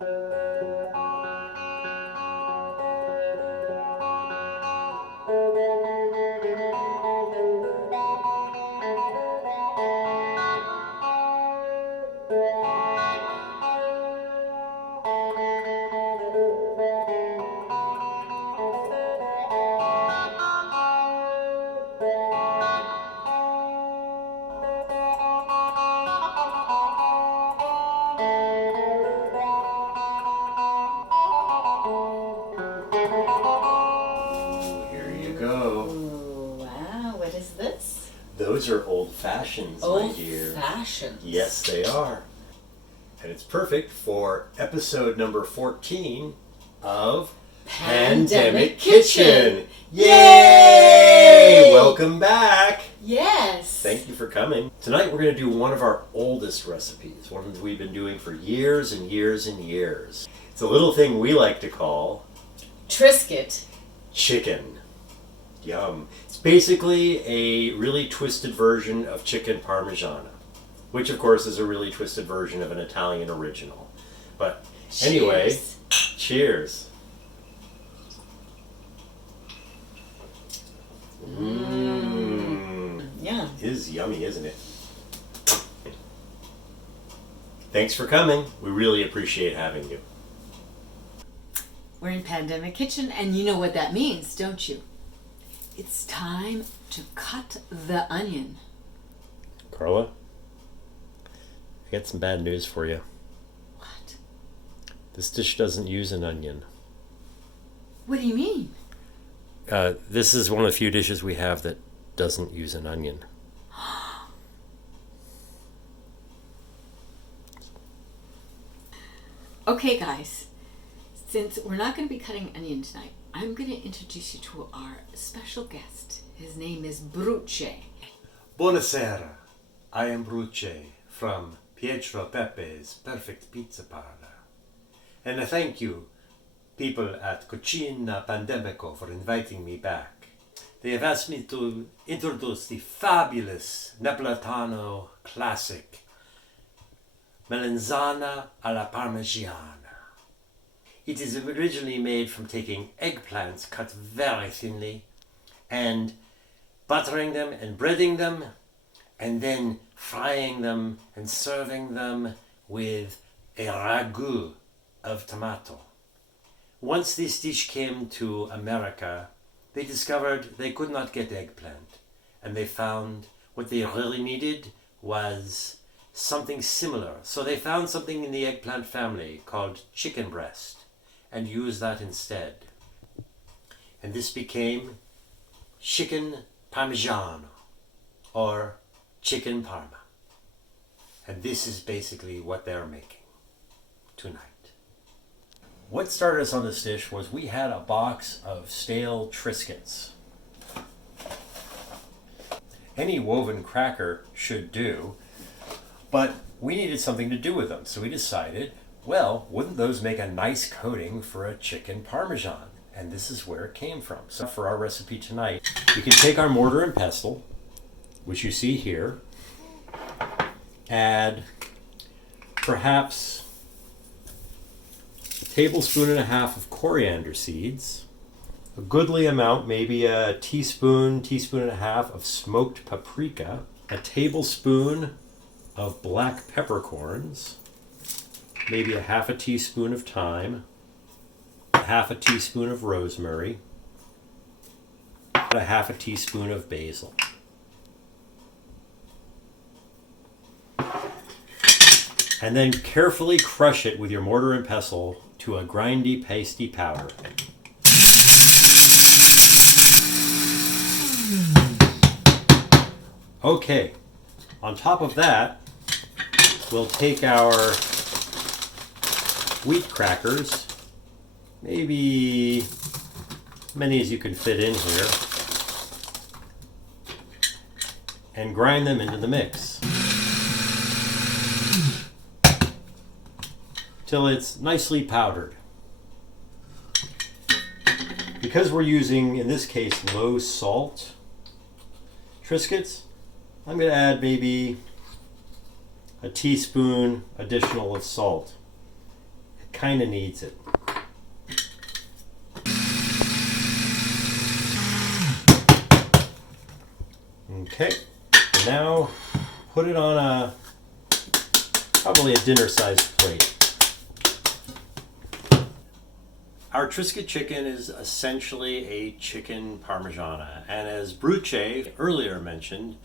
Here you go. Ooh, wow, what is this? Those are old fashions, my dear. Old fashions. Yes, they are. And it's perfect for episode number 14 of Pandemic Kitchen. Yay! Welcome back. Yes. Thank you for coming. Tonight we're going to do one of our oldest recipes, one that we've been doing for years and years and years. It's a little thing we like to call Triscuit. Chicken. Yum. It's basically a really twisted version of chicken Parmigiana, which of course is a really twisted version of an Italian original. But anyway, cheers. Yeah. It is yummy, isn't it? Thanks for coming. We really appreciate having you. We're in Pandemic Kitchen, and you know what that means, don't you? It's time to cut the onion. Karla, I got some bad news for you. What? This dish doesn't use an onion. What do you mean? This is one of the few dishes we have that doesn't use an onion. Okay, guys. Since we're not going to be cutting onion tonight, I'm going to introduce you to our special guest. His name is Bruce. Buonasera, I am Bruce from Tbs Perfect Pizza Parlor. And I thank you, people at Cucina Pandemico, for inviting me back. They have asked me to introduce the fabulous Napoletano classic, Melanzana alla Parmigiana. It is originally made from taking eggplants cut very thinly and buttering them and breading them and then frying them and serving them with a ragu of tomato. Once this dish came to America, they discovered they could not get eggplant, and they found what they really needed was something similar. So they found something in the eggplant family called chicken breast and used that instead. And this became chicken Parmigiana, or chicken Parma. And this is basically what they're making tonight. What started us on this dish was we had a box of stale Triscuits. Any woven cracker should do, but we needed something to do with them, so we decided, well, wouldn't those make a nice coating for a chicken Parmesan? And this is where it came from. So for our recipe tonight, we can take our mortar and pestle, which you see here, add perhaps a tablespoon and a half of coriander seeds, a goodly amount, maybe a teaspoon and a half of smoked paprika, a tablespoon of black peppercorns, maybe a half a teaspoon of thyme, a half a teaspoon of rosemary, and a half a teaspoon of basil. And then carefully crush it with your mortar and pestle to a grindy, pasty powder. Okay, on top of that, we'll take our wheat crackers, maybe many as you can fit in here, and grind them into the mix till it's nicely powdered. Because we're using, in this case, low salt Triscuits, I'm going to add maybe a teaspoon additional of salt. It kind of needs it. Okay, now put it on probably a dinner-sized plate. Our Triscuit chicken is essentially a chicken Parmigiana, and as Bruce earlier mentioned,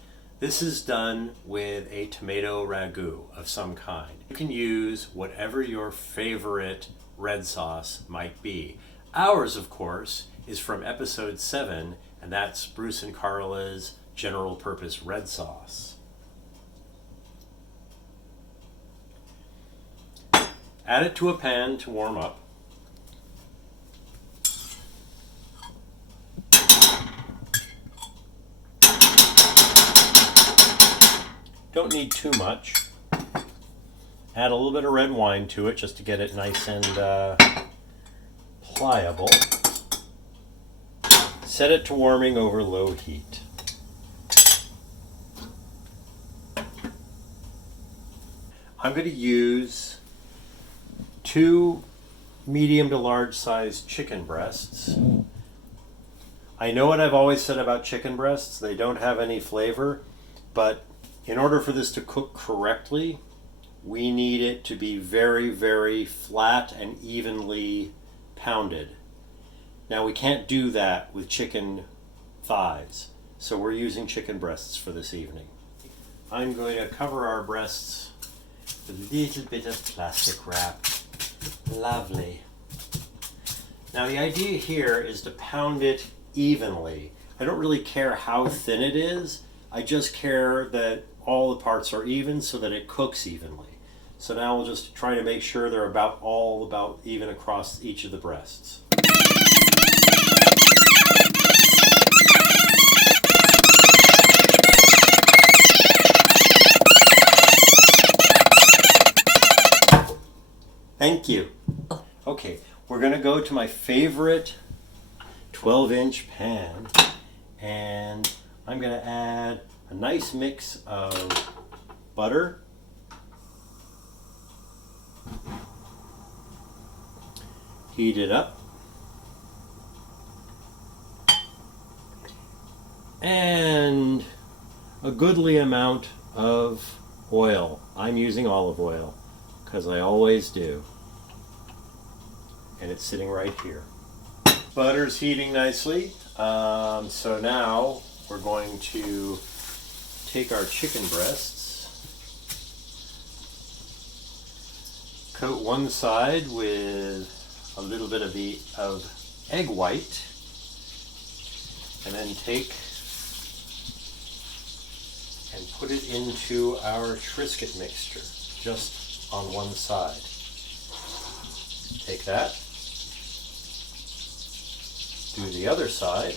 this is done with a tomato ragu of some kind. You can use whatever your favorite red sauce might be. Ours, of course, is from episode 7, and that's Bruce and Karla's general purpose red sauce. Add it to a pan to warm up. Don't need too much. Add a little bit of red wine to it just to get it nice and pliable. Set it to warming over low heat. I'm going to use 2 medium to large sized chicken breasts. I know what I've always said about chicken breasts, they don't have any flavor, but in order for this to cook correctly, we need it to be very, very flat and evenly pounded. Now we can't do that with chicken thighs, so we're using chicken breasts for this evening. I'm going to cover our breasts with a little bit of plastic wrap. Lovely. Now the idea here is to pound it evenly. I don't really care how thin it is, I just care that all the parts are even so that it cooks evenly. So now we'll just try to make sure they're about even across each of the breasts. Thank you. Okay, we're going to go to my favorite 12-inch pan, and I'm going to add a nice mix of butter, heat it up, and a goodly amount of oil. I'm using olive oil because I always do, and it's sitting right here. Butter's heating nicely, so now we're going to take our chicken breasts, coat one side with a little bit of egg white, and then take and put it into our Triscuit mixture just on one side. Take that, do the other side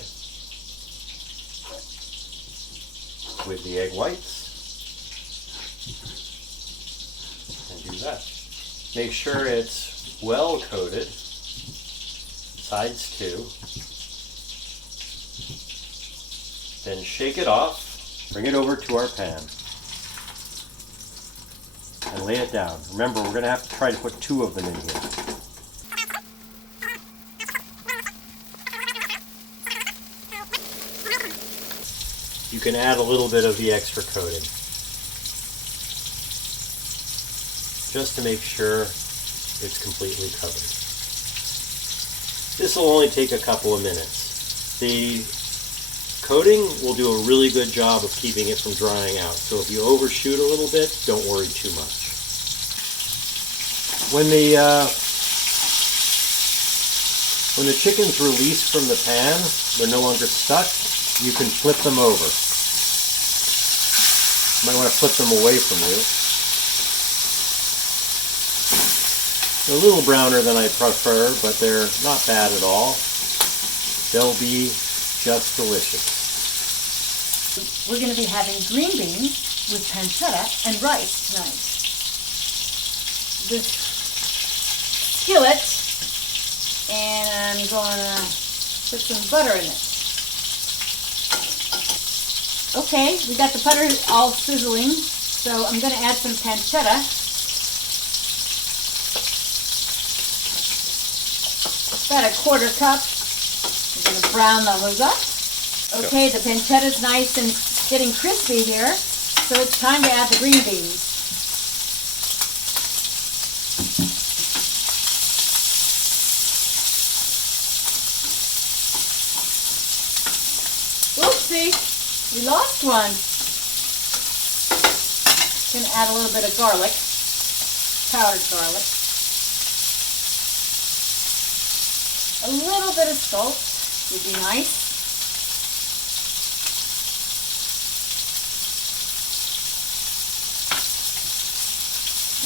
with the egg whites, and do that. Make sure it's well coated, sides too. Then shake it off, bring it over to our pan, and lay it down. Remember, we're going to have to try to put 2 of them in here. You can add a little bit of the extra coating, just to make sure it's completely covered. This will only take a couple of minutes. The coating will do a really good job of keeping it from drying out, so if you overshoot a little bit, don't worry too much. When the chicken's released from the pan, they're no longer stuck, you can flip them over. You might want to flip them away from you. They're a little browner than I prefer, but they're not bad at all. They'll be just delicious. We're going to be having green beans with pancetta and rice tonight. This skillet, and I'm going to put some butter in it. Okay, we got the butter all sizzling, so I'm going to add some pancetta. about a quarter cup. We're going to brown those up. Okay, the panchetta's nice and getting crispy here, so it's time to add the green beans. Oopsie, we lost one. Gonna add a little bit of garlic, powdered garlic. A little bit of salt would be nice.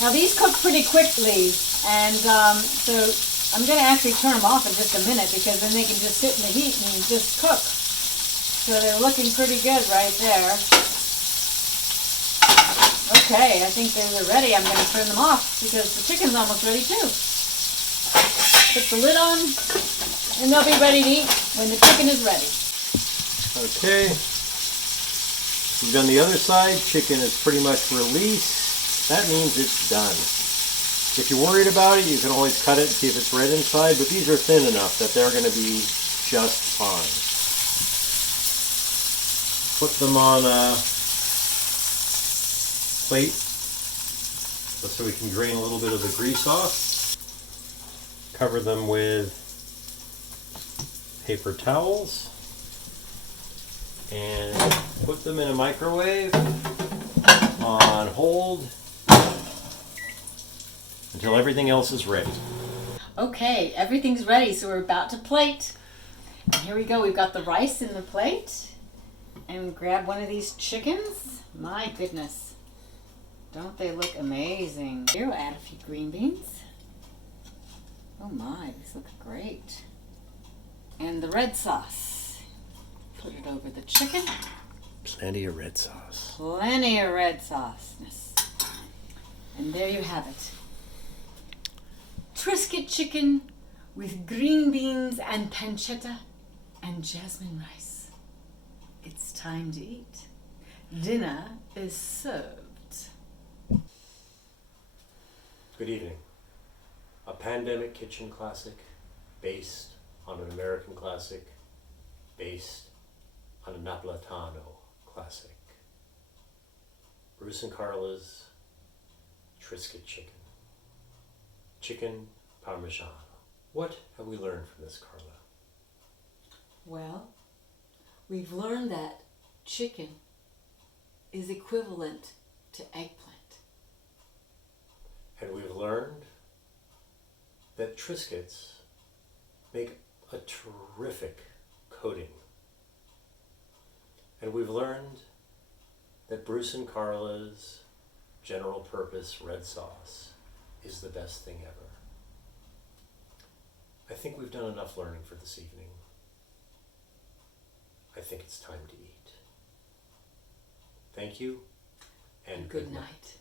Now these cook pretty quickly, and so I'm going to actually turn them off in just a minute because then they can just sit in the heat and just cook. So they're looking pretty good right there. Okay, I think they're ready. I'm going to turn them off because the chicken's almost ready too. Put the lid on, and they'll be ready to eat when the chicken is ready. Okay, we've done the other side. Chicken is pretty much released. That means it's done. If you're worried about it, you can always cut it and see if it's red inside, but these are thin enough that they're going to be just fine. Put them on a plate so we can drain a little bit of the grease off. Cover them with paper towels and put them in a microwave on hold until everything else is ready. Okay, everything's ready, so we're about to plate. And here we go, we've got the rice in the plate. And grab one of these chickens. My goodness, don't they look amazing? Here, we'll add a few green beans. Oh my, these look great. And the red sauce. Put it over the chicken. Plenty of red sauce. Plenty of red sauce. And there you have it. Triscuit chicken with green beans and pancetta and jasmine rice. It's time to eat. Dinner is served. Good evening. A pandemic kitchen classic based on an American classic based on a Napolitano classic. Bruce and Karla's Triscuit chicken. Chicken Parmigiana. What have we learned from this, Karla? Well, we've learned that chicken is equivalent to eggplant. And we've learned that Triscuits make a terrific coating. And we've learned that Bruce and Karla's general purpose red sauce is the best thing ever. I think we've done enough learning for this evening. I think it's time to eat. Thank you, and good night.